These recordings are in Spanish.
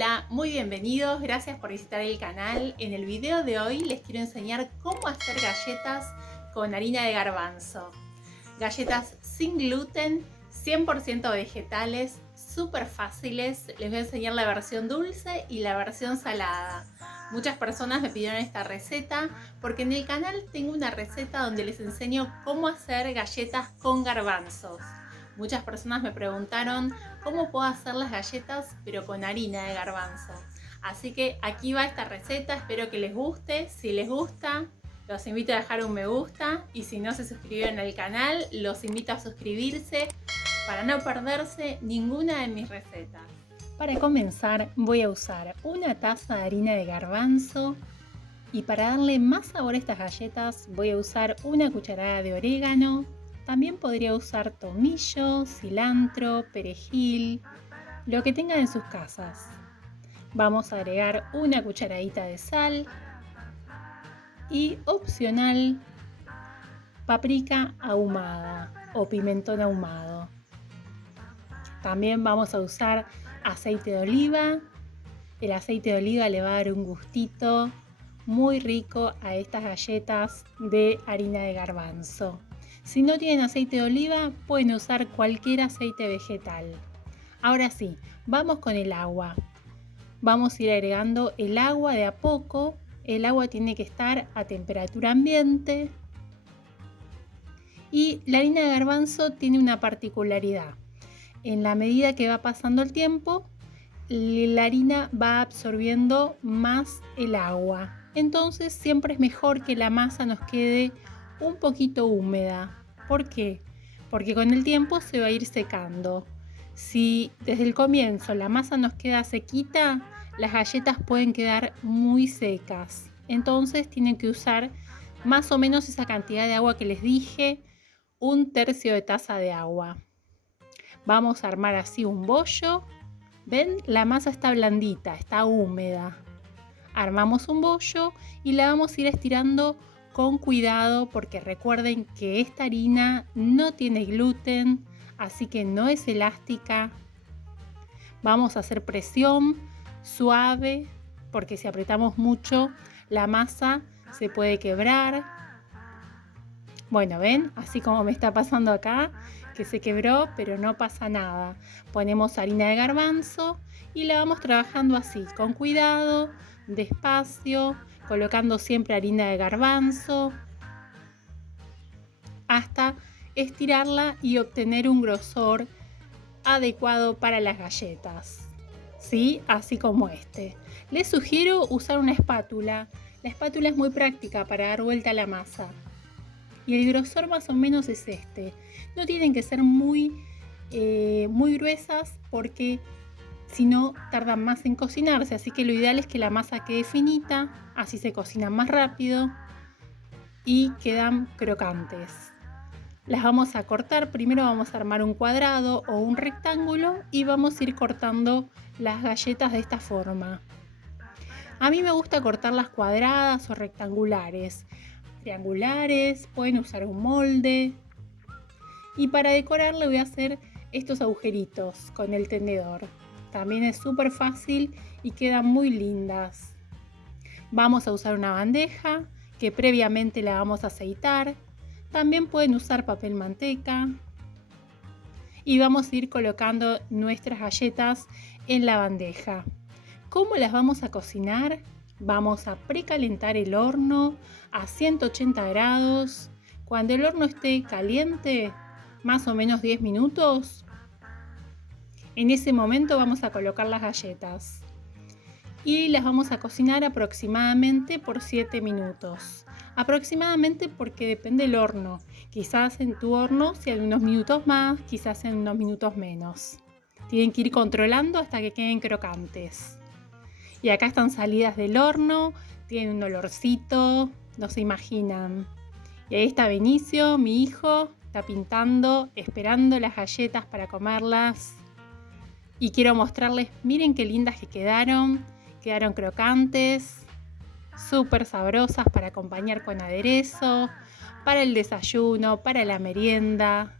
Hola, muy bienvenidos, gracias por visitar el canal. En el video de hoy les quiero enseñar cómo hacer galletas con harina de garbanzo. Galletas sin gluten, 100% vegetales, súper fáciles. Les voy a enseñar la versión dulce y la versión salada. Muchas personas me pidieron esta receta porque en el canal tengo una receta donde les enseño cómo hacer galletas con garbanzos. Muchas personas me preguntaron cómo puedo hacer las galletas pero con harina de garbanzo. Así que aquí va esta receta, espero que les guste. Si les gusta, los invito a dejar un me gusta y si no se suscribieron al canal, los invito a suscribirse para no perderse ninguna de mis recetas. Para comenzar voy a usar una taza de harina de garbanzo y para darle más sabor a estas galletas voy a usar una cucharada de orégano. También podría usar tomillo, cilantro, perejil, lo que tengan en sus casas. Vamos a agregar una cucharadita de sal y opcional paprika ahumada o pimentón ahumado. También vamos a usar aceite de oliva. El aceite de oliva le va a dar un gustito muy rico a estas galletas de harina de garbanzo. Si no tienen aceite de oliva, pueden usar cualquier aceite vegetal. Ahora sí, vamos con el agua. Vamos a ir agregando el agua de a poco. El agua tiene que estar a temperatura ambiente. Y la harina de garbanzo tiene una particularidad. En la medida que va pasando el tiempo, la harina va absorbiendo más el agua. Entonces siempre es mejor que la masa nos quede un poquito húmeda. ¿Por qué? Porque con el tiempo se va a ir secando. Si desde el comienzo la masa nos queda sequita, las galletas pueden quedar muy secas. Entonces tienen que usar más o menos esa cantidad de agua que les dije, 1/3 de taza de agua. Vamos a armar así un bollo. ¿Ven? La masa está blandita, está húmeda. Armamos un bollo y la vamos a ir estirando con cuidado porque recuerden que esta harina no tiene gluten, así que no es elástica. Vamos a hacer presión suave porque si apretamos mucho la masa se puede quebrar. Bueno, ¿ven? Así como me está pasando acá, que se quebró, pero no pasa nada. Ponemos harina de garbanzo y la vamos trabajando así, con cuidado, despacio, colocando siempre harina de garbanzo hasta estirarla y obtener un grosor adecuado para las galletas. ¿Sí? Así como este. Les sugiero usar una espátula. La espátula es muy práctica para dar vuelta a la masa. Y el grosor más o menos es este. No tienen que ser muy gruesas porque si no tardan más en cocinarse. Así que lo ideal es que la masa quede finita, así se cocinan más rápido y quedan crocantes. Las vamos a cortar. Primero vamos a armar un cuadrado o un rectángulo y vamos a ir cortando las galletas de esta forma. A mí me gusta cortarlas cuadradas o rectangulares. Triangulares, pueden usar un molde. Y para decorar le voy a hacer estos agujeritos con el tenedor. También es súper fácil y quedan muy lindas. Vamos a usar una bandeja que previamente la vamos a aceitar. También pueden usar papel manteca. Y vamos a ir colocando nuestras galletas en la bandeja. ¿Cómo las vamos a cocinar? Vamos a precalentar el horno a 180 grados. Cuando el horno esté caliente, más o menos 10 minutos, en ese momento vamos a colocar las galletas y las vamos a cocinar aproximadamente por 7 minutos. Aproximadamente porque depende del horno. Quizás en tu horno sean unos minutos más, quizás en unos minutos menos. Tienen que ir controlando hasta que queden crocantes. Y acá están salidas del horno, tienen un olorcito, no se imaginan. Y ahí está Benicio, mi hijo, está pintando, esperando las galletas para comerlas. Y quiero mostrarles, miren qué lindas que quedaron crocantes, súper sabrosas para acompañar con aderezo, para el desayuno, para la merienda.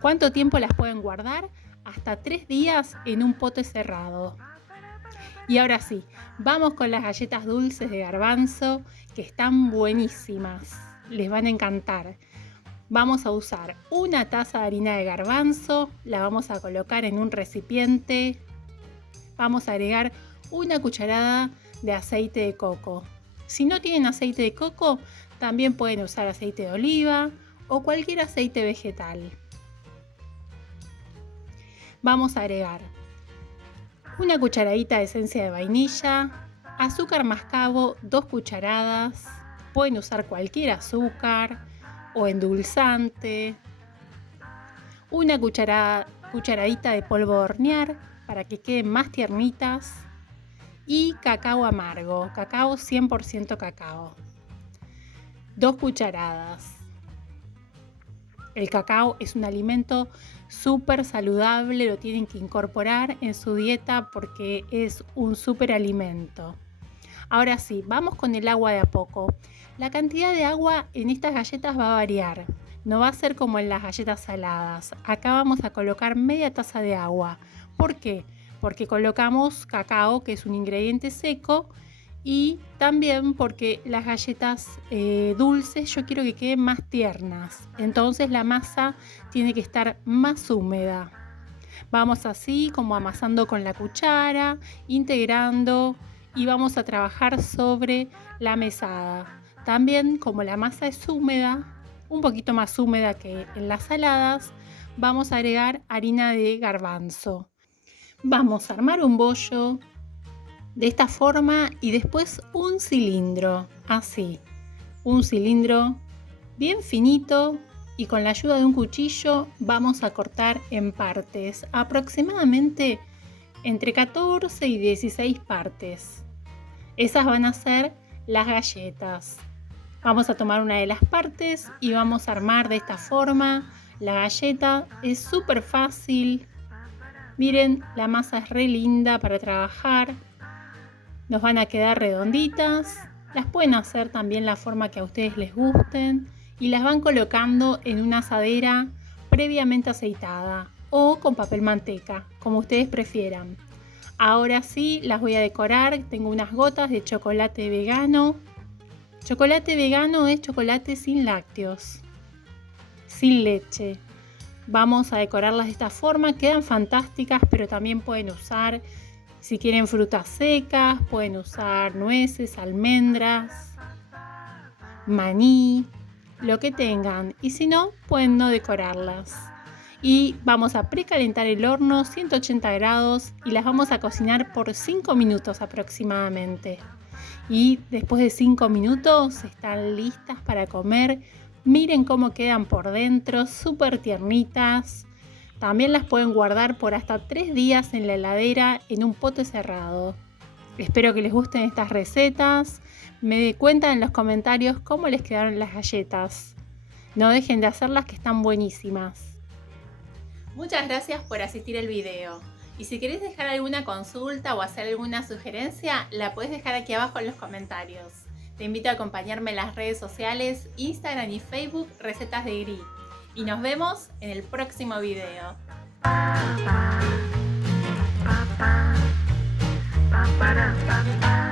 ¿Cuánto tiempo las pueden guardar? Hasta 3 días en un pote cerrado. Y ahora sí, vamos con las galletas dulces de garbanzo, que están buenísimas, les van a encantar. Vamos a usar una taza de harina de garbanzo, la vamos a colocar en un recipiente. Vamos a agregar una cucharada de aceite de coco. Si no tienen aceite de coco, también pueden usar aceite de oliva o cualquier aceite vegetal. Vamos a agregar una cucharadita de esencia de vainilla, azúcar mascabo 2 cucharadas, pueden usar cualquier azúcar o endulzante, una cucharadita de polvo de hornear para que queden más tiernitas y cacao amargo, cacao 100% cacao, 2 cucharadas. El cacao es un alimento súper saludable, lo tienen que incorporar en su dieta porque es un súper alimento. Ahora sí, vamos con el agua de a poco. La cantidad de agua en estas galletas va a variar, no va a ser como en las galletas saladas. Acá vamos a colocar media taza de agua. ¿Por qué? Porque colocamos cacao, que es un ingrediente seco, y también porque las galletas dulces yo quiero que queden más tiernas, entonces la masa tiene que estar más húmeda. Vamos así como amasando con la cuchara, integrando y vamos a trabajar sobre la mesada. También como la masa es húmeda, un poquito más húmeda que en las saladas, vamos a agregar harina de garbanzo. Vamos a armar un bollo de esta forma y después un cilindro, así, un cilindro bien finito, y con la ayuda de un cuchillo vamos a cortar en partes, aproximadamente entre 14 y 16 partes. Esas van a ser las galletas. Vamos a tomar una de las partes y vamos a armar de esta forma la galleta. Es súper fácil. Miren, la masa es re linda para trabajar. Nos van a quedar redonditas, las pueden hacer también la forma que a ustedes les gusten y las van colocando en una asadera previamente aceitada o con papel manteca, como ustedes prefieran. Ahora sí, las voy a decorar. Tengo unas gotas de chocolate vegano. Chocolate vegano es chocolate sin lácteos, sin leche. Vamos a decorarlas de esta forma, quedan fantásticas, pero también pueden usar, si quieren frutas secas, pueden usar nueces, almendras, maní, lo que tengan. Y si no, pueden no decorarlas. Y vamos a precalentar el horno 180 grados y las vamos a cocinar por 5 minutos aproximadamente. Y después de 5 minutos están listas para comer. Miren cómo quedan por dentro, súper tiernitas. También las pueden guardar por hasta 3 días en la heladera en un pote cerrado. Espero que les gusten estas recetas. Me cuentan en los comentarios cómo les quedaron las galletas. No dejen de hacerlas, que están buenísimas. Muchas gracias por asistir al video. Y si querés dejar alguna consulta o hacer alguna sugerencia, la podés dejar aquí abajo en los comentarios. Te invito a acompañarme en las redes sociales, Instagram y Facebook, Recetas de Gris. Y nos vemos en el próximo video. Pa, pa, pa, pa, pa, pa, pa.